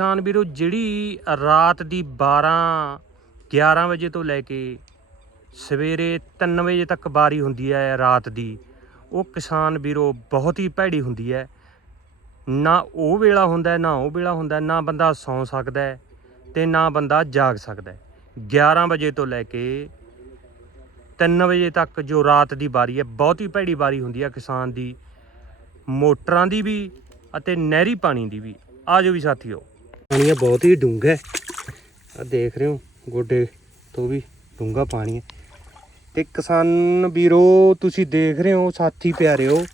ਕਿਸਾਨ ਵੀਰੋ, ਜਿਹੜੀ ਰਾਤ ਦੀ 12 11 ਵਜੇ ਤੋਂ ਲੈ ਕੇ ਸਵੇਰੇ 3 ਵਜੇ ਤੱਕ ਬਾਰੀ ਹੁੰਦੀ ਹੈ ਰਾਤ ਦੀ, ਉਹ ਕਿਸਾਨ ਵੀਰੋ ਬਹੁਤ ਹੀ ਭੈੜੀ ਹੁੰਦੀ ਹੈ। ਨਾ ਉਹ ਵੇਲਾ ਹੁੰਦਾ, ਨਾ ਉਹ ਵੇਲਾ ਹੁੰਦਾ, ਨਾ ਬੰਦਾ ਸੌਂ ਸਕਦਾ ਹੈ ਤੇ ਨਾ ਬੰਦਾ ਜਾਗ ਸਕਦਾ ਹੈ। 11 ਵਜੇ ਤੋਂ ਲੈ ਕੇ 3 ਵਜੇ ਤੱਕ ਜੋ ਰਾਤ ਦੀ ਵਾਰੀ ਹੈ, ਬਹੁਤ ਹੀ ਭੈੜੀ ਵਾਰੀ ਹੁੰਦੀ ਹੈ ਕਿਸਾਨ ਦੀ, ਮੋਟਰਾਂ ਦੀ ਵੀ ਅਤੇ ਨਹਿਰੀ ਪਾਣੀ ਦੀ ਵੀ। ਆਜੋ ਵੀ ਸਾਥੀਓ। ਪਾਣੀ ਬਹੁਤ ਹੀ ਡੂੰਘਾ ਹੈ। ਆ ਦੇਖ ਰਹੇ ਹੋ, ਗੋਡੇ ਤੋਂ ਵੀ ਡੂੰਘਾ ਪਾਣੀ ਹੈ। ਤੇ ਕਿਸਾਨ ਵੀਰੋ, ਤੁਸੀਂ ਦੇਖ ਰਹੇ ਹੋ, ਸਾਥੀ ਪਿਆਰਿਓ,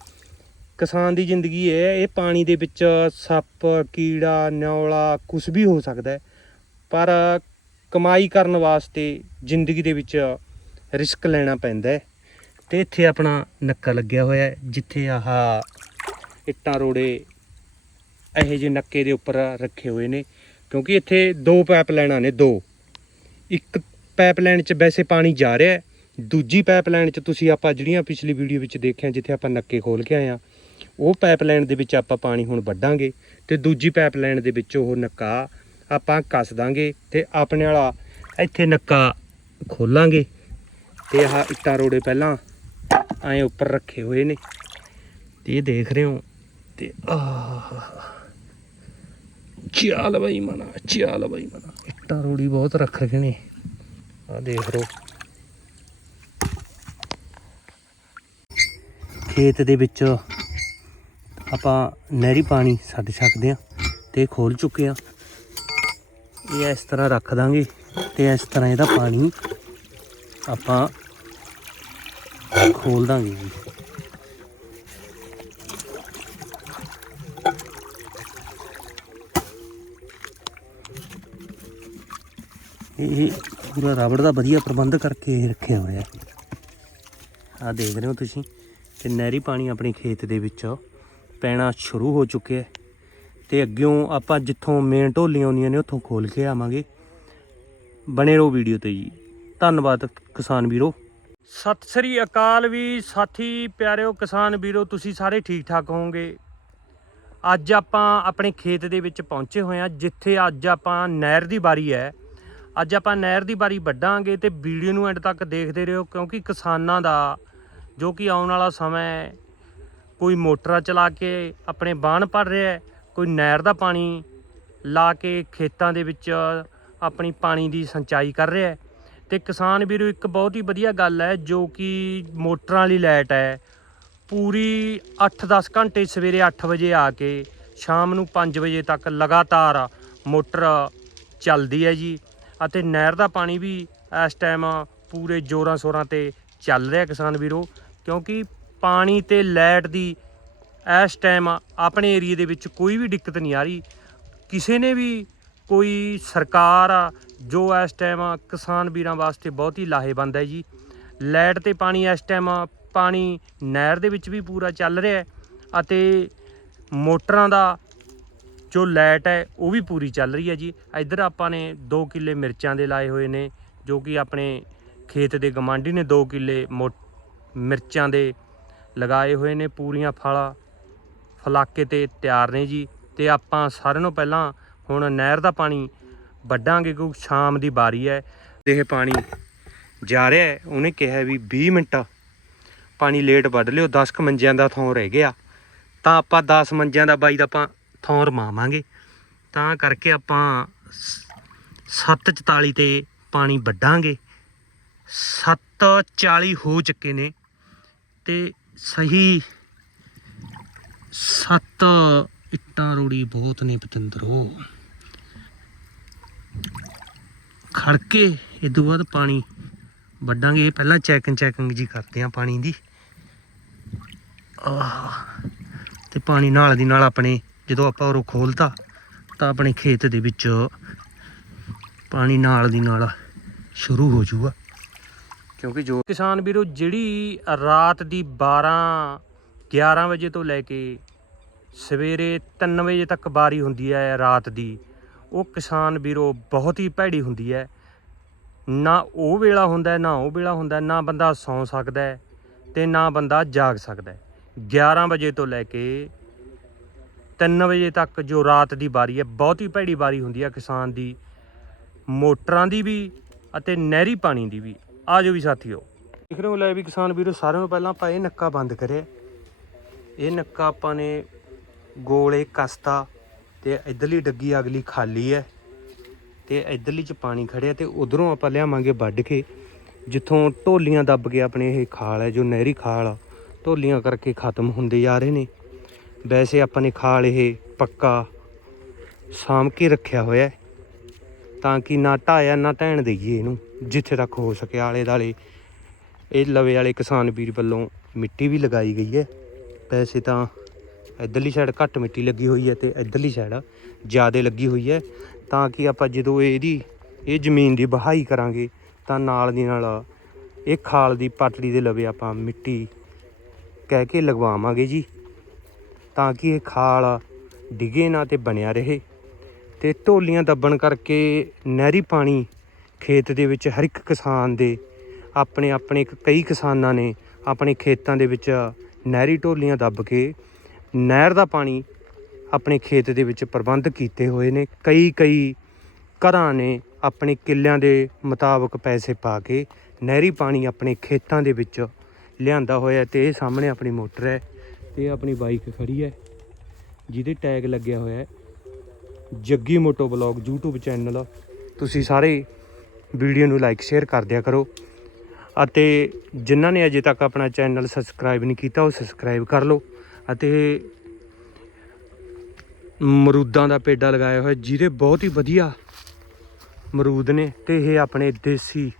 ਕਿਸਾਨ ਦੀ ਜ਼ਿੰਦਗੀ ਹੈ, ਇਹ ਪਾਣੀ ਦੇ ਵਿੱਚ ਸੱਪ, ਕੀੜਾ ਨਿਉਲਾ ਕੁਝ ਵੀ ਹੋ ਸਕਦਾ ਹੈ। ਪਰ ਕਮਾਈ ਕਰਨ ਵਾਸਤੇ ਜ਼ਿੰਦਗੀ ਦੇ ਵਿੱਚ ਰਿਸਕ ਲੈਣਾ ਪੈਂਦਾ ਹੈ। ਤੇ ਇੱਥੇ ਆਪਣਾ ਨੱਕਾ ਲੱਗਿਆ ਹੋਇਆ ਜਿੱਥੇ ਆਹ ਇੱਟਾਂ, ਰੋੜੇ ਇਹੋ ਜਿਹੇ ਨੱਕੇ ਦੇ ਉੱਪਰ ਰੱਖੇ ਹੋਏ ਨੇ, ਕਿਉਂਕਿ ਇੱਥੇ ਦੋ ਪਾਈਪ ਲਾਈਨਾਂ ਨੇ, ਦੋ। ਇੱਕ ਪਾਈਪ ਲਾਈਨ 'ਚ ਵੈਸੇ ਪਾਣੀ ਜਾ ਰਿਹਾ ਦੂਜੀ ਪਾਈਪ ਲਾਈਨ 'ਚ ਤੁਸੀਂ ਆਪਾਂ ਜਿਹੜੀਆਂ ਪਿਛਲੀ ਵੀਡੀਓ ਵਿੱਚ ਦੇਖਿਆ, ਜਿੱਥੇ ਆਪਾਂ ਨੱਕੇ ਖੋਲ ਕੇ ਆਏ ਆ ਉਹ ਪਾਈਪ ਲਾਈਨ ਦੇ ਵਿੱਚ ਆਪਾਂ ਪਾਣੀ ਹੁਣ ਵੱਢਾਂਗੇ ਤੇ ਦੂਜੀ ਪਾਈਪ ਲਾਈਨ ਦੇ ਵਿੱਚ ਉਹ ਨੱਕਾ ਆਪਾਂ ਕੱਸ ਦਾਂਗੇ ਤੇ ਆਪਣੇ ਵਾਲਾ ਇੱਥੇ ਨੱਕਾ ਖੋਲਾਂਗੇ ਤੇ ਆਹ ਇੱਟਾਂ ਰੋੜੇ ਪਹਿਲਾਂ ਐਂ ਉੱਪਰ ਰੱਖੇ ਹੋਏ ਨੇ। ਤੇ ਇਹ ਦੇਖ ਰਹੇ ਹੋ ਤੇ ਆਹ ਚਾਲ ਬਈ ਮਨਾ ਚਾਲ ਬਈ ਮਨਾ। ਇੱਟਾਂ ਰੋੜੀ ਬਹੁਤ ਰੱਖ ਰਹੇ ਨੇ। ਆ ਦੇਖ ਲਓ। ਖੇਤ ਦੇ ਵਿੱਚ ਆਪਾਂ ਨਹਿਰੀ ਪਾਣੀ ਛੱਡ ਸਕਦੇ ਆ ਤੇ ਖੋਲ ਚੁੱਕੇ ਆ ਇਹ ਇਸ ਤਰ੍ਹਾਂ ਰੱਖ ਦਾਂਗੇ ਤੇ ਇਸ ਤਰ੍ਹਾਂ ਇਹਦਾ ਪਾਣੀ ਆਪਾਂ ਖੋਲ ਦਾਂਗੇ ਜੀ। ਇਹ ਪੂਰਾ ਰਬੜ ਦਾ ਵਧੀਆ ਪ੍ਰਬੰਧ ਕਰਕੇ ਇਹ ਰੱਖਿਆ ਹੋਇਆ ਆ ਦੇਖ ਰਹੇ ਹੋ ਤੁਸੀਂ ਕਿ ਨਹਿਰੀ ਪਾਣੀ ਆਪਣੇ ਖੇਤ ਦੇ ਵਿੱਚ ਪੈਣਾ ਸ਼ੁਰੂ ਹੋ ਚੁੱਕਿਆ ਹੈ। ਤੇ ਅੱਗਿਓਂ ਆਪਾਂ ਜਿੱਥੋਂ ਮੇਨ ਢੋਲੀਆਂ ਆਉਂਦੀਆਂ ਨੇ, ਉੱਥੋਂ ਖੋਲ ਕੇ ਆਵਾਂਗੇ ਬਣੇ ਰਹੋ ਵੀਡੀਓ ਤੇ ਜੀ। ਧੰਨਵਾਦ ਕਿਸਾਨ ਵੀਰੋ। ਸਤਿ ਸ੍ਰੀ ਅਕਾਲ ਵੀ ਸਾਥੀ, ਪਿਆਰਿਓ ਕਿਸਾਨ ਵੀਰੋ, ਤੁਸੀਂ ਸਾਰੇ ਠੀਕ ਠਾਕ ਹੋਵੋਗੇ? ਅੱਜ ਆਪਾਂ ਆਪਣੇ ਖੇਤ ਦੇ ਵਿੱਚ ਪਹੁੰਚੇ ਹੋਏ ਹਾਂ, ਜਿੱਥੇ ਅੱਜ ਆਪਾਂ ਨਹਿਰ ਦੀ ਵਾਰੀ ਹੈ। ਅੱਜ ਆਪਾਂ ਨਹਿਰ ਦੀ ਵਾਰੀ ਵੱਢਾਂਗੇ ਤੇ ਵੀਡੀਓ ਨੂੰ ਐਂਡ ਤੱਕ ਦੇਖਦੇ ਰਹੋ, ਕਿਉਂਕਿ ਕਿਸਾਨਾਂ ਦਾ ਜੋ ਕਿ ਆਉਣ ਵਾਲਾ ਸਮਾਂ ਕੋਈ ਮੋਟਰਾਂ ਚਲਾ ਕੇ ਆਪਣੇ ਬਾਣ ਭਰ ਰਿਹਾ ਕੋਈ ਨਹਿਰ ਦਾ ਪਾਣੀ ਲਾ ਕੇ ਖੇਤਾਂ ਦੇ ਵਿੱਚ ਆਪਣੀ ਪਾਣੀ ਦੀ ਸਿੰਚਾਈ ਕਰ ਰਿਹਾ ਹੈ। ਤੇ ਕਿਸਾਨ ਵੀਰੋ, ਇੱਕ ਬਹੁਤ ਹੀ ਵਧੀਆ ਗੱਲ ਹੈ, ਜੋ ਕਿ ਮੋਟਰਾਂ ਵਾਲੀ ਲਾਈਟ ਹੈ। ਪੂਰੀ 8-10 ਘੰਟੇ ਸਵੇਰੇ 8 ਵਜੇ ਆ ਕੇ ਸ਼ਾਮ ਨੂੰ 5 ਵਜੇ ਤੱਕ ਲਗਾਤਾਰ ਮੋਟਰ ਚੱਲਦੀ ਹੈ ਜੀ। ਅਤੇ ਨਹਿਰ ਦਾ ਪਾਣੀ ਵੀ ਇਸ ਟਾਈਮ ਪੂਰੇ ਜੋਰਾਂ ਸ਼ੋਰਾਂ ਤੇ ਚੱਲ ਰਿਹਾ ਕਿਸਾਨ ਵੀਰੋ, ਕਿਉਂਕਿ ਪਾਣੀ ਤੇ ਲਾਈਟ ਦੀ ਇਸ ਟਾਈਮ ਆਪਣੇ ਏਰੀਏ ਦੇ ਵਿੱਚ ਕੋਈ ਵੀ ਦਿੱਕਤ ਨਹੀਂ ਆ ਰਹੀ। ਕਿਸੇ ਨੇ ਵੀ ਕੋਈ ਸਰਕਾਰ ਆ, ਜੋ ਇਸ ਟਾਈਮ ਕਿਸਾਨ ਵੀਰਾਂ ਵਾਸਤੇ ਬਹੁਤ ਹੀ ਲਾਹੇਵੰਦ ਹੈ ਜੀ। ਲਾਈਟ ਤੇ ਪਾਣੀ ਇਸ ਟਾਈਮ, ਪਾਣੀ ਨਹਿਰ ਦੇ ਵਿੱਚ ਵੀ ਪੂਰਾ ਚੱਲ ਰਿਹਾ ਅਤੇ ਮੋਟਰਾਂ ਦਾ ਜੋ ਲਾਈਟ ਹੈ, ਉਹ ਵੀ ਪੂਰੀ ਚੱਲ ਰਹੀ ਹੈ ਜੀ। ਇੱਧਰ ਆਪਾਂ ਨੇ 2 ਕਿੱਲੇ ਮਿਰਚਾਂ ਦੇ ਲਾਏ ਹੋਏ ਨੇ, ਜੋ ਕਿ ਆਪਣੇ ਖੇਤ ਦੇ ਗਮਾਂਡੀ ਨੇ 2 ਕਿੱਲੇ ਮੋ, ਮਿਰਚਾਂ ਦੇ ਲਗਾਏ ਹੋਏ ਨੇ, ਪੂਰੀਆਂ ਫਲਾ, ਫਲਾਕੇ ਤੇ ਤਿਆਰ ਨੇ ਜੀ। ਤੇ ਆਪਾਂ ਸਾਰਿਆਂ ਨੂੰ ਪਹਿਲਾਂ ਹੁਣ ਨਹਿਰ ਦਾ ਪਾਣੀ ਵੱਢਾਂਗੇ, ਕਿਉਂਕਿ ਸ਼ਾਮ ਦੀ ਵਾਰੀ ਹੈ। ਇਹ ਪਾਣੀ ਜਾ ਰਿਹਾ ਹੈ, ਉਹਨੇ ਕਿਹਾ ਵੀ 20 ਮਿੰਟ ਪਾਣੀ ਲੇਟ ਵੱਢ ਲਿਓ 10 ਕ ਮੰਜਿਆਂ ਦਾ ਥਾਂ ਰਹਿ ਗਿਆ। ਤਾਂ ਆਪਾਂ 10 ਮੰਜਿਆਂ ਦਾ ਬਾਈ ਦਾ ਆਪਾਂ ਥੋਂ ਰਮਾਵਾਂਗੇ। ਤਾਂ ਕਰਕੇ ਆਪਾਂ 744 ਤੇ ਪਾਣੀ ਵੱਢਾਂਗੇ। 740 ਹੋ ਚੁੱਕੇ ਨੇ ਤੇ ਸਹੀ ਸੱਤ ਇੱਟਾਂ ਰੋੜੀ ਬਹੁਤ ਨੇ ਪਤੰਦਰੋ ਖੜ ਕੇ ਇਹ ਤੋਂ ਬਾਅਦ ਪਾਣੀ ਵੱਢਾਂਗੇ। ਪਹਿਲਾਂ ਚੈਕਿੰਗ ਚੈਕਿੰਗ ਜੀ ਕਰਦੇ ਆ ਪਾਣੀ ਦੀ। ਆਹ, ਤੇ ਪਾਣੀ ਨਾਲ ਦੀ ਨਾਲ ਆਪਣੇ ਜਦੋਂ ਆਪਾਂ ਉਹ ਖੋਲਤਾ, ਤਾਂ ਆਪਣੇ ਖੇਤ ਦੇ ਵਿੱਚ ਪਾਣੀ ਨਾਲ ਦੀ ਨਾਲ ਸ਼ੁਰੂ ਹੋ ਜਾਊਗਾ। ਕਿਉਂਕਿ ਜੋ ਕਿਸਾਨ ਵੀਰੋ, ਜਿਹੜੀ ਰਾਤ ਦੀ 12 11 ਵਜੇ ਤੋਂ ਲੈ ਕੇ ਸਵੇਰੇ 3 ਵਜੇ ਤੱਕ ਬਾਰੀ ਹੁੰਦੀ ਹੈ ਰਾਤ ਦੀ, ਉਹ ਕਿਸਾਨ ਵੀਰੋ ਬਹੁਤ ਹੀ ਭੈੜੀ ਹੁੰਦੀ ਹੈ। ਨਾ ਉਹ ਵੇਲਾ ਹੁੰਦਾ ਨਾ ਉਹ ਵੇਲਾ ਹੁੰਦਾ ਨਾ ਬੰਦਾ ਸੌਂ ਸਕਦਾ ਹੈ ਤੇ ਨਾ ਬੰਦਾ ਜਾਗ ਸਕਦਾ ਹੈ। 11 ਵਜੇ ਤੋਂ ਲੈ ਕੇ 3 ਵਜੇ ਤੱਕ ਜੋ ਰਾਤ ਦੀ ਵਾਰੀ ਹੈ ਬਹੁਤੀ ਭੈੜੀ ਵਾਰੀ ਹੁੰਦੀ ਹੈ ਕਿਸਾਨ ਦੀ ਮੋਟਰਾਂ ਦੀ ਵੀ ਅਤੇ ਨਹਿਰੀ ਪਾਣੀ ਦੀ ਵੀ। ਆ ਜਾਓ ਵੀ ਸਾਥੀਓ। ਦੇਖ ਰਹੇ ਹੋ ਲੈ ਵੀ ਕਿਸਾਨ ਵੀਰੋ ਸਾਰਿਆਂ ਨੂੰ ਪਹਿਲਾਂ ਆਪਾਂ ਇਹ ਨੱਕਾ ਬੰਦ ਕਰਿਆ। ਇਹ ਨੱਕਾ ਆਪਾਂ ਨੇ ਗੋਲੇ ਕਸਤਾ ਤੇ ਇਧਰਲੀ ਡੱਗੀ ਅਗਲੀ ਖਾਲੀ ਹੈ ਤੇ ਇਧਰਲੀ ਚ ਪਾਣੀ ਖੜਿਆ ਤੇ ਉਧਰੋਂ ਆਪਾਂ ਲਿਆਵਾਂਗੇ ਵੱਢ ਕੇ ਜਿੱਥੋਂ ਢੋਲੀਆਂ ਦੱਬ ਕੇ ਆਪਣੇ ਇਹ ਖਾਲ ਹੈ ਜੋ ਨਹਿਰੀ ਖਾਲ ਆ, ਢੋਲੀਆਂ ਕਰਕੇ ਖਤਮ ਹੁੰਦੇ ਜਾ ਰਹੇ ਨੇ। ਵੈਸੇ ਆਪਾਂ ਨੇ ਖਾਲ ਇਹ ਪੱਕਾ ਸਾਂਭ ਕੇ ਰੱਖਿਆ ਹੋਇਆ ਤਾਂ ਕਿ ਨਾ ਢਾਇਆ, ਨਾ ਢਹਿਣ ਦੇਈਏ ਇਹਨੂੰ, ਜਿੱਥੇ ਤੱਕ ਹੋ ਸਕੇ ਆਲੇ ਦਾਲੇ ਇਹ ਲਵੇ ਵਾਲੇ ਕਿਸਾਨ ਵੀਰ ਵੱਲੋਂ ਮਿੱਟੀ ਵੀ ਲਗਾਈ ਗਈ ਹੈ। ਵੈਸੇ ਤਾਂ ਇਧਰਲੀ ਸਾਈਡ ਘੱਟ ਮਿੱਟੀ ਲੱਗੀ ਹੋਈ ਹੈ ਤੇ ਇਧਰਲੀ ਸਾਈਡ ਜ਼ਿਆਦਾ ਲੱਗੀ ਹੋਈ ਹੈ, ਤਾਂ ਕਿ ਆਪਾਂ ਜਦੋਂ ਇਹਦੀ, ਇਹ ਜ਼ਮੀਨ ਦੀ ਬਹਾਈ ਕਰਾਂਗੇ, ਤਾਂ ਨਾਲ ਦੀ ਨਾਲ ਇਹ ਖਾਲ ਦੀ ਪਟੜੀ ਦੇ ਲਵੇ ਆਪਾਂ ਮਿੱਟੀ ਕਹਿ ਕੇ ਲਗਵਾਵਾਂਗੇ ਜੀ। ਤਾਂ ਕਿ ਇਹ ਖਾਲ ਡਿਗੇ ਨਾ ਤੇ ਬਣਿਆ ਰਹੇ। ਤੇ ਢੋਲੀਆਂ ਦੱਬਣ ਕਰਕੇ ਨਹਿਰੀ ਪਾਣੀ ਖੇਤ ਦੇ ਵਿੱਚ ਹਰ ਇੱਕ ਕਿਸਾਨ ਦੇ ਆਪਣੇ ਆਪਣੇ ਕਈ ਕਿਸਾਨਾਂ ਨੇ ਆਪਣੇ ਖੇਤਾਂ ਦੇ ਵਿੱਚ ਨਹਿਰੀ ਢੋਲੀਆਂ ਦੱਬ ਕੇ ਨਹਿਰ ਦਾ ਪਾਣੀ ਆਪਣੇ ਖੇਤ ਦੇ ਵਿੱਚ ਪ੍ਰਬੰਧ ਕੀਤੇ ਹੋਏ ਨੇ। ਕਈ ਕਈ ਘਰਾਂ ਨੇ ਆਪਣੇ ਕਿੱਲਿਆਂ ਦੇ ਮੁਤਾਬਕ ਪੈਸੇ ਪਾ ਕੇ ਨਹਿਰੀ ਪਾਣੀ ਆਪਣੇ ਖੇਤਾਂ ਦੇ ਵਿੱਚ ਲਿਆਂਦਾ ਹੋਇਆ ਤੇ ਇਹ ਸਾਹਮਣੇ ਆਪਣੀ ਮੋਟਰ ਹੈ। ਤੇ ਇਹ ਆਪਣੀ ਬਾਈਕ ਖੜੀ ਹੈ, ਜਿਹਦੇ ਟੈਗ ਲੱਗਿਆ ਹੋਇਆ ਹੈ, Jaggi moto blog YouTube channel ਤੁਸੀਂ ਸਾਰੇ ਵੀਡੀਓ ਨੂੰ ਲਾਈਕ ਸ਼ੇਅਰ ਕਰ ਦਿਆ ਕਰੋ। ਅਤੇ ਜਿਨ੍ਹਾਂ ਨੇ ਅਜੇ ਤੱਕ ਆਪਣਾ ਚੈਨਲ ਸਬਸਕ੍ਰਾਈਬ ਨਹੀਂ ਕੀਤਾ, ਉਹ ਸਬਸਕ੍ਰਾਈਬ ਕਰ ਲਓ। ਅਤੇ ਮਰੂਦਾਂ ਦਾ ਪੇਡਾ ਲਗਾਇਆ ਹੋਇਆ, ਜਿਹਦੇ ਬਹੁਤ ਹੀ ਵਧੀਆ ਮਰੂਦ ਨੇ। ਤੇ ਇਹ ਆਪਣੇ ਦੇਸੀ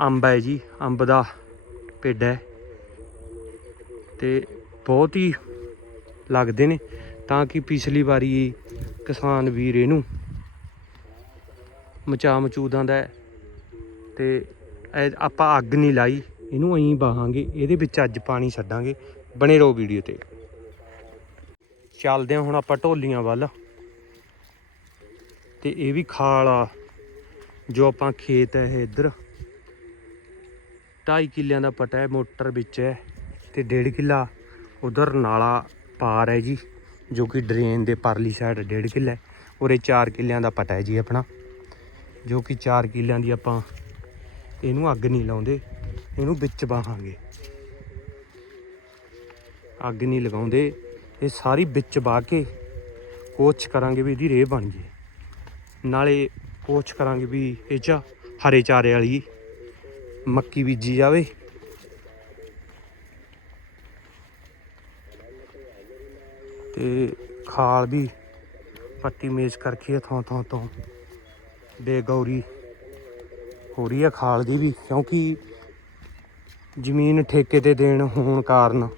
ਅੰਬ ਹੈ ਜੀ, ਅੰਬ ਦਾ ਪੇਡਾ ਹੈ। ਤੇ ਬਹੁਤ ਹੀ ਲੱਗਦੇ ਨੇ, ਤਾਂ ਕਿ ਪਿਛਲੀ ਵਾਰੀ ਕਿਸਾਨ ਵੀਰ ਇਹਨੂੰ ਮਚਾ ਮਚੂਦਾਂ ਦਾ ਹੈ ਤੇ ਆਪਾਂ ਅੱਗ ਨਹੀਂ ਲਾਈ, ਇਹਨੂੰ ਐਂ ਬਾਹਾਂਗੇ, ਇਹਦੇ ਵਿੱਚ ਅੱਜ ਪਾਣੀ ਛੱਡਾਂਗੇ, ਬਣੇ ਰਹੋ ਵੀਡੀਓ ਤੇ। ਚੱਲਦੇ ਹਾਂ ਹੁਣ ਆਪਾਂ ਢੋਲੀਆਂ ਵੱਲ। ਤੇ ਇਹ ਵੀ ਖਾਲ ਆ, ਜੋ ਆਪਾਂ ਖੇਤ ਹੈ ਇਹ ਇੱਧਰ। 2.5 ਕਿੱਲਿਆਂ ਦਾ ਪਟਾ ਹੈ, ਮੋਟਰ ਵਿੱਚ ਹੈ ਤੇ 1.5 ਕਿੱਲਾ। ਉਧਰ ਨਾਲਾ ਪਾਰ ਹੈ ਜੀ, ਜੋ ਕਿ ਡਰੇਨ ਦੇ ਪਰਲੀ ਸਾਈਡ ਡੇਢ ਕਿੱਲਾ ਹੈ। ਉਰੇ 4 ਕਿੱਲਿਆਂ ਦਾ ਪਟਾ ਹੈ ਜੀ ਆਪਣਾ, ਜੋ ਕਿ 4 ਕਿੱਲਿਆਂ ਦੀ ਆਪਾਂ ਇਹਨੂੰ ਅੱਗ ਨਹੀਂ ਲਾਉਂਦੇ, ਇਹਨੂੰ ਵਿੱਚ ਬਾਹਾਂਗੇ। ਅੱਗ ਨਹੀਂ ਲਗਾਉਂਦੇ, ਇਹ ਸਾਰੀ ਵਿੱਚ ਬਾ ਕੇ ਕੋਚ ਕਰਾਂਗੇ ਵੀ ਇਹਦੀ ਰੇਹ ਬਣ ਜੇ ਨਾਲੇ ਕੋਚ ਕਰਾਂਗੇ ਵੀ ਇਹ ਚ ਹਰੇ ਚਾਰੇ ਵਾਲੀ ਮੱਕੀ ਬੀਜੀ ਜਾਵੇ ਤੇ ਖਾਲ ਵੀ ਪੱਟੀ ਮੇਜ਼ ਕਰਕੇ ਥਾਂ ਥਾਂ ਤੋਂ ਬੇਗੌਰੀ ਹੋ ਰਹੀ ਹੈ ਖਾਲ ਦੀ ਵੀ, ਕਿਉਂਕਿ ਜ਼ਮੀਨ ਠੇਕੇ ਤੇ ਦੇਣ ਹੋਣ ਕਾਰਨ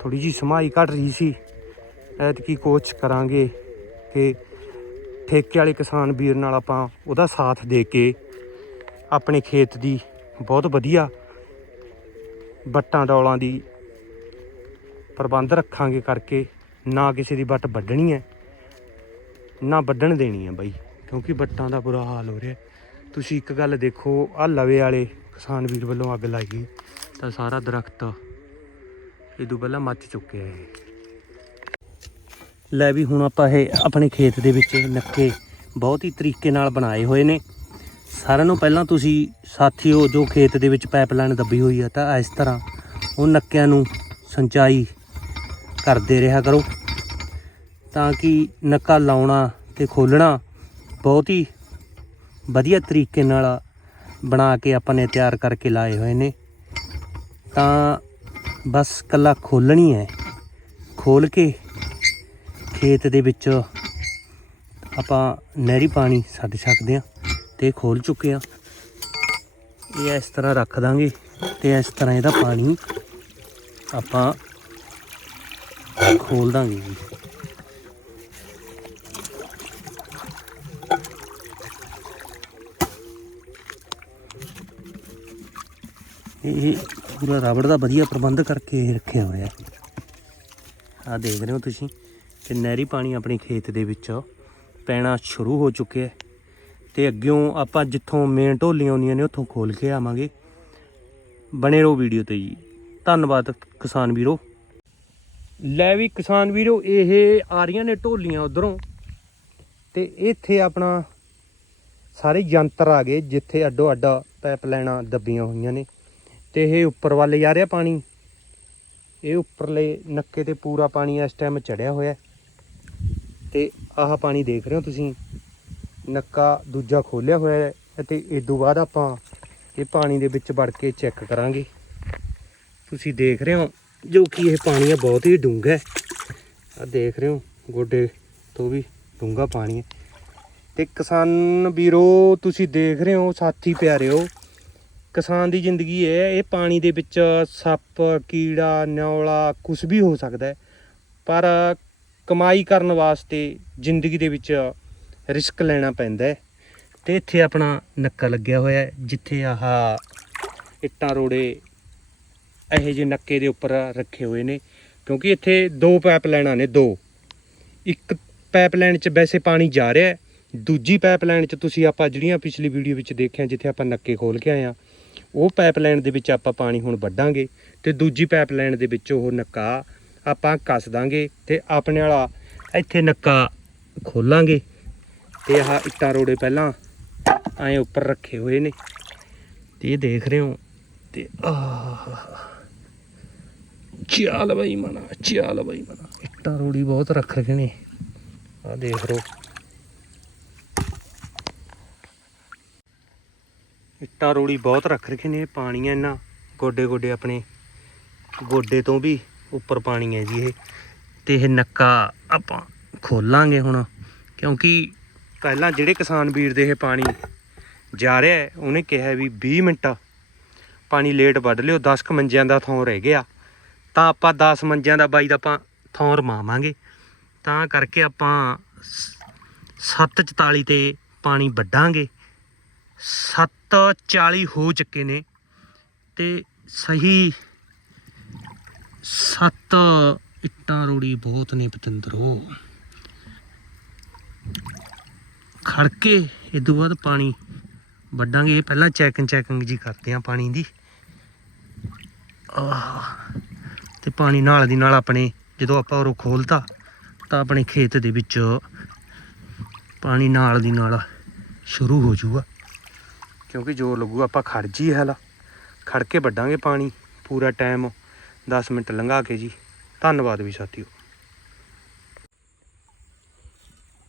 ਥੋੜੀ ਜੀ ਸਮਾਈ ਘਟ ਰਹੀ ਸੀ। ਐਤਕੀ ਕੋਚ ਕਰਾਂਗੇ ਕਿ ਠੇਕੇ ਵਾਲੇ ਕਿਸਾਨ ਵੀਰ ਨਾਲ ਆਪਾਂ ਉਹਦਾ ਸਾਥ ਦੇ ਕੇ ਆਪਣੇ ਖੇਤ ਦੀ ਬਹੁਤ ਵਧੀਆ ਬੱਟਾਂ ਡੌਲਾਂ ਦੀ ਪ੍ਰਬੰਧ ਰੱਖਾਂਗੇ ਕਰਕੇ ਨਾ ਕਿਸੇ ਦੀ ਵੱਟ ਵੱਢਣੀ ਹੈ, ਨਾ ਵੱਢਣ ਦੇਣੀ ਹੈ ਬਾਈ, ਕਿਉਂਕਿ ਵੱਟਾਂ ਦਾ ਬੁਰਾ ਹਾਲ ਹੋ ਰਿਹਾ। ਤੁਸੀਂ ਇੱਕ ਗੱਲ ਦੇਖੋ ਆ ਲਵੇ ਵਾਲੇ ਕਿਸਾਨ ਵੀਰ ਵੱਲੋਂ ਅੱਗ ਲਾਈ ਗਈ, ਤਾਂ ਸਾਰਾ ਦਰਖਤ ਇਹ ਤੋਂ ਪਹਿਲਾਂ ਮੱਚ ਚੁੱਕਿਆ ਹੈ। ਲੈ ਵੀ ਹੁਣ ਆਪਾਂ ਇਹ ਆਪਣੇ ਖੇਤ ਦੇ ਵਿੱਚ ਨੱਕੇ ਬਹੁਤ ਹੀ ਤਰੀਕੇ ਨਾਲ ਬਣਾਏ ਹੋਏ ਨੇ। ਸਾਰਿਆਂ ਨੂੰ ਪਹਿਲਾਂ ਤੁਸੀਂ ਸਾਥੀਓ, ਜੋ ਖੇਤ ਦੇ ਵਿੱਚ ਪਾਈਪਲਾਈਨ ਦੱਬੀ ਹੋਈ ਆ, ਤਾਂ ਇਸ ਤਰ੍ਹਾਂ ਉਹ ਨੱਕਿਆਂ ਨੂੰ ਸਿੰਚਾਈ ਕਰਦੇ ਰਿਹਾ ਕਰੋ। ਤਾਂ ਕਿ ਨੱਕਾ ਲਾਉਣਾ ਤੇ ਖੋਲਣਾ ਬਹੁਤ ਹੀ ਵਧੀਆ ਤਰੀਕੇ ਨਾਲ ਬਣਾ ਕੇ ਆਪਾਂ ਨੇ ਤਿਆਰ ਕਰਕੇ ਲਾਏ ਹੋਏ ਨੇ। ਤਾਂ ਬਸ ਕੱਲਾ ਖੋਲਣੀ ਹੈ। ਖੋਲ ਕੇ ਖੇਤ ਦੇ ਵਿੱਚ ਆਪਾਂ ਨਹਿਰੀ ਪਾਣੀ ਛੱਡ ਸਕਦੇ ਆ ਤੇ ਖੋਲ ਚੁੱਕੇ ਆ ਇਹ ਇਸ ਤਰ੍ਹਾਂ ਰੱਖ ਦਾਂਗੇ ਤੇ ਇਸ ਤਰ੍ਹਾਂ ਇਹਦਾ ਪਾਣੀ ਆਪਾਂ ਖੋਲ ਦਾਂਗੇ। ਜੀ ਇਹ ਪੂਰਾ ਰਬੜ ਦਾ ਵਧੀਆ ਪ੍ਰਬੰਧ ਕਰਕੇ ਰੱਖਿਆ ਹੋਇਆ। ਆ ਦੇਖ ਰਹੇ ਹੋ ਤੁਸੀਂ ਕਿ ਨਹਿਰੀ ਪਾਣੀ ਆਪਣੇ ਖੇਤ ਦੇ ਵਿੱਚ ਪੈਣਾ ਸ਼ੁਰੂ ਹੋ ਚੁੱਕਿਆ ਹੈ। ਤੇ ਅੱਗਿਓਂ ਆਪਾਂ ਜਿੱਥੋਂ ਮੇਨ ਢੋਲੀਆਂ ਆਉਂਦੀਆਂ ਨੇ ਉੱਥੋਂ ਖੋਲ ਕੇ ਆਵਾਂਗੇ। ਬਣੇ ਰਹੋ ਵੀਡੀਓ ਤੇ ਜੀ। ਧੰਨਵਾਦ ਕਿਸਾਨ ਵੀਰੋ। ਲੈ ਵੀ ਕਿਸਾਨ ਵੀਰੋ, ਇਹ ਆ ਰਹੀਆਂ ਨੇ ਢੋਲੀਆਂ ਉਧਰੋਂ। ਤੇ ਇੱਥੇ ਆਪਣਾ ਸਾਰੇ ਯੰਤਰ ਆ ਗਏ, ਜਿੱਥੇ ਅੱਡੋ ਅੱਡਾ ਪਾਈਪ ਲਾਈਨਾਂ ਦੱਬੀਆਂ ਹੋਈਆਂ ਨੇ। ਤੇ ਇਹ ਉੱਪਰ ਵੱਲ ਜਾ ਰਿਹਾ ਪਾਣੀ। ਇਹ ਉੱਪਰਲੇ ਨੱਕੇ ਤੇ ਪੂਰਾ ਪਾਣੀ ਇਸ ਟਾਈਮ ਚੜਿਆ ਹੋਇਆ ਹੈ। ਤੇ ਆਹ ਪਾਣੀ ਦੇਖ ਰਹੇ ਹੋ ਤੁਸੀਂ? ਨੱਕਾ ਦੂਜਾ ਖੋਲਿਆ ਹੋਇਆ ਹੈ ਅਤੇ ਇਸ ਤੋਂ ਬਾਅਦ ਆਪਾਂ ਇਹ ਪਾਣੀ ਦੇ ਵਿੱਚ ਵੜ ਕੇ ਚੈੱਕ ਕਰਾਂਗੇ। ਤੁਸੀਂ ਦੇਖ ਰਹੇ ਹੋ ਜੋ ਕਿ ਇਹ ਪਾਣੀ ਆ, ਬਹੁਤ ਹੀ ਡੂੰਘਾ ਹੈ। ਆ ਦੇਖ ਰਹੇ ਹੋ, ਗੋਡੇ ਤੋਂ ਵੀ ਡੂੰਘਾ ਪਾਣੀ ਹੈ। ਤੇ ਕਿਸਾਨ ਵੀਰੋ, ਤੁਸੀਂ ਦੇਖ ਰਹੇ ਹੋ, ਸਾਥੀ ਪਿਆਰਿਓ, ਕਿਸਾਨ ਦੀ ਜ਼ਿੰਦਗੀ ਹੈ, ਇਹ ਪਾਣੀ ਦੇ ਵਿੱਚ ਸੱਪ, ਕੀੜਾ ਨੌਲਾ ਕੁਝ ਵੀ ਹੋ ਸਕਦਾ ਹੈ। ਪਰ ਕਮਾਈ ਕਰਨ ਵਾਸਤੇ ਜ਼ਿੰਦਗੀ ਦੇ ਵਿੱਚ ਰਿਸਕ ਲੈਣਾ ਪੈਂਦਾ ਹੈ। ਤੇ ਇੱਥੇ ਆਪਣਾ ਨੱਕਾ ਲੱਗਿਆ ਹੋਇਆ ਜਿੱਥੇ ਆਹ ਇੱਟਾਂ, ਰੋੜੇ ਇਹੋ ਜਿਹੇ ਨੱਕੇ ਦੇ ਉੱਪਰ ਰੱਖੇ ਹੋਏ ਨੇ, ਕਿਉਂਕਿ ਇੱਥੇ ਦੋ ਪਾਈਪ ਲਾਈਨਾਂ ਨੇ, ਦੋ। ਇੱਕ ਪਾਈਪ ਲਾਈਨ 'ਚ ਵੈਸੇ ਪਾਣੀ ਜਾ ਰਿਹਾ ਹੈ, ਦੂਜੀ ਪਾਈਪ ਲਾਈਨ 'ਚ ਤੁਸੀਂ ਆਪਾਂ ਜਿਹੜੀਆਂ ਪਿਛਲੀ ਵੀਡੀਓ ਵਿੱਚ ਦੇਖਿਆ ਜਿੱਥੇ ਆਪਾਂ ਨੱਕੇ ਖੋਲ ਕੇ ਆਏ ਆ ਉਹ ਪਾਈਪ ਲਾਈਨ ਦੇ ਵਿੱਚ ਆਪਾਂ ਪਾਣੀ ਹੁਣ ਵੱਢਾਂਗੇ ਤੇ ਦੂਜੀ ਪਾਈਪ ਲਾਈਨ ਦੇ ਵਿੱਚ ਉਹ ਨੱਕਾ ਆਪਾਂ ਕੱਸ ਦਾਂਗੇ ਤੇ ਆਪਣੇ ਵਾਲਾ ਇੱਥੇ ਨੱਕਾ ਖੋਲਾਂਗੇ ਤੇ ਆਹ ਇੱਟਾਂ ਰੋੜੇ ਪਹਿਲਾਂ ਐਂ ਉੱਪਰ ਰੱਖੇ ਹੋਏ ਨੇ। ਤੇ ਇਹ ਦੇਖ ਰਹੇ ਹੋ ਤੇ ਆਹ ਚਾਲ ਬਈ ਮਨਾ ਚਾਲ ਬਈ ਮਨਾ ਇੱਟਾਂ ਰੋੜੀ ਬਹੁਤ ਰੱਖ ਰਹੇ ਨੇ। ਆ ਦੇਖ ਰੋ ਇੱਟਾਂ ਰੋੜੀ ਬਹੁਤ ਰੱਖ ਰਹੇ ਨੇ ਪਾਣੀ ਹੈ ਇਹਨਾਂ ਗੋਡੇ ਗੋਡੇ ਆਪਣੇ, ਗੋਡੇ ਤੋਂ ਵੀ ਉੱਪਰ ਪਾਣੀ ਹੈ ਜੀ ਇਹ। ਤੇ ਇਹ ਨੱਕਾ ਆਪਾਂ ਖੋਲਾਂਗੇ ਹੁਣ, ਕਿਉਂਕਿ ਪਹਿਲਾਂ ਜਿਹੜੇ ਕਿਸਾਨ ਵੀਰ ਦੇ ਇਹ ਪਾਣੀ ਜਾ ਰਿਹਾ ਉਹਨੇ ਕਿਹਾ ਵੀ 20 ਮਿੰਟ ਪਾਣੀ ਲੇਟ ਵੱਢ ਲਿਓ 10 ਕ ਮੰਜਿਆਂ ਦਾ ਥਾਂ ਰਹਿ ਗਿਆ। ਤਾਂ ਆਪਾਂ 10 ਮੰਜਿਆਂ ਦਾ ਬਾਈ ਦਾ ਆਪਾਂ ਥੋਂ ਰਮਾਵਾਂਗੇ ਤਾਂ ਕਰਕੇ ਆਪਾਂ 7:44 ਤੇ ਪਾਣੀ ਵੱਢਾਂਗੇ। 7:40 ਹੋ ਚੁੱਕੇ ਨੇ ਤੇ ਸਹੀ 7 ਇੱਟਾਂ ਰੋੜੀ ਬਹੁਤ ਨੇ ਪਤੰਦਰੋ। ਖੜਕੇ ਇਹ ਤੋਂ ਬਾਅਦ ਪਾਣੀ ਵੱਢਾਂਗੇ। ਪਹਿਲਾਂ ਚੈਕਿੰਗ ਚੈਕਿੰਗ ਜੀ ਕਰਦੇ ਆ ਪਾਣੀ ਦੀ। ਆਹ। ਤੇ ਪਾਣੀ ਨਾਲ ਦੀ ਨਾਲ ਆਪਣੇ ਜਦੋਂ ਆਪਾਂ ਉਹ ਖੋਲਤਾ, ਤਾਂ ਆਪਣੇ ਖੇਤ ਦੇ ਵਿੱਚ ਪਾਣੀ ਨਾਲ ਦੀ ਨਾਲ ਸ਼ੁਰੂ ਹੋ ਜਾਊਗਾ। ਕਿਉਂਕਿ ਜ਼ੋਰ ਲੱਗੂ, ਆਪਾਂ ਖੜ ਜੀ ਹਾਲਾ। ਖੜ ਕੇ ਵੱਢਾਂਗੇ ਪਾਣੀ, ਪੂਰਾ ਟਾਈਮ 10 ਮਿੰਟ ਲੰਘਾ ਕੇ ਜੀ। ਧੰਨਵਾਦ ਵੀ ਸਾਥੀਓ।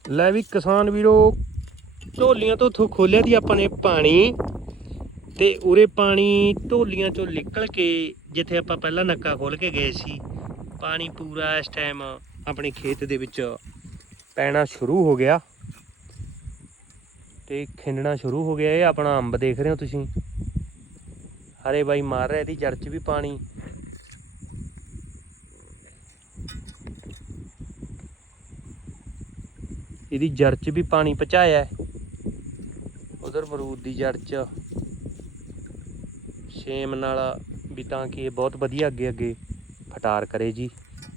ਲੈ ਵੀ ਕਿਸਾਨ ਵੀਰੋ ਢੋਲੀਆਂ ਤੋਂ ਉੱਥੋਂ ਖੋਲਿਆ ਦੀ ਆਪਾਂ ਨੇ ਪਾਣੀ। ਤੇ ਉਰੇ ਪਾਣੀ ਢੋਲੀਆਂ ਚੋਂ ਨਿਕਲ ਕੇ ਜਿੱਥੇ ਆਪਾਂ ਪਹਿਲਾਂ ਨੱਕਾ ਖੋਲ ਕੇ ਗਏ ਸੀ, ਪਾਣੀ ਪੂਰਾ ਇਸ ਟਾਈਮ ਆਪਣੇ ਖੇਤ ਦੇ ਵਿੱਚ ਪੈਣਾ ਸ਼ੁਰੂ ਹੋ ਗਿਆ ਤੇ ਖਿੰਡਣਾ ਸ਼ੁਰੂ ਹੋ ਗਿਆ। ਇਹ ਆਪਣਾ ਅੰਬ ਦੇਖ ਰਹੇ ਹੋ ਤੁਸੀਂ। ਹਰੇ ਬਾਈ ਮਾਰ ਰਿਹਾ, ਇਹਦੀ ਜੜ 'ਚ ਵੀ ਪਾਣੀ। ਇਹਦੀ ਜੜ 'ਚ ਵੀ ਪਾਣੀ ਪਹੁੰਚਾਇਆ ਉਧਰ ਮਰੂਦ ਦੀ ਜੜ 'ਚ। ਸ਼ੇਮ ਨਾਲ ਵੀ ਤਾਂ ਕਿ ਇਹ ਬਹੁਤ ਵਧੀਆ ਅੱਗੇ ਅੱਗੇ ਫਟਾਰ ਕਰੇ ਜੀ।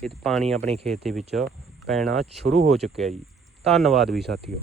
ਇਹ ਪਾਣੀ ਆਪਣੇ ਖੇਤ ਦੇ ਵਿੱਚ ਪੈਣਾ ਸ਼ੁਰੂ ਹੋ ਚੁੱਕਿਆ ਜੀ। ਧੰਨਵਾਦ ਵੀ ਸਾਥੀਓ।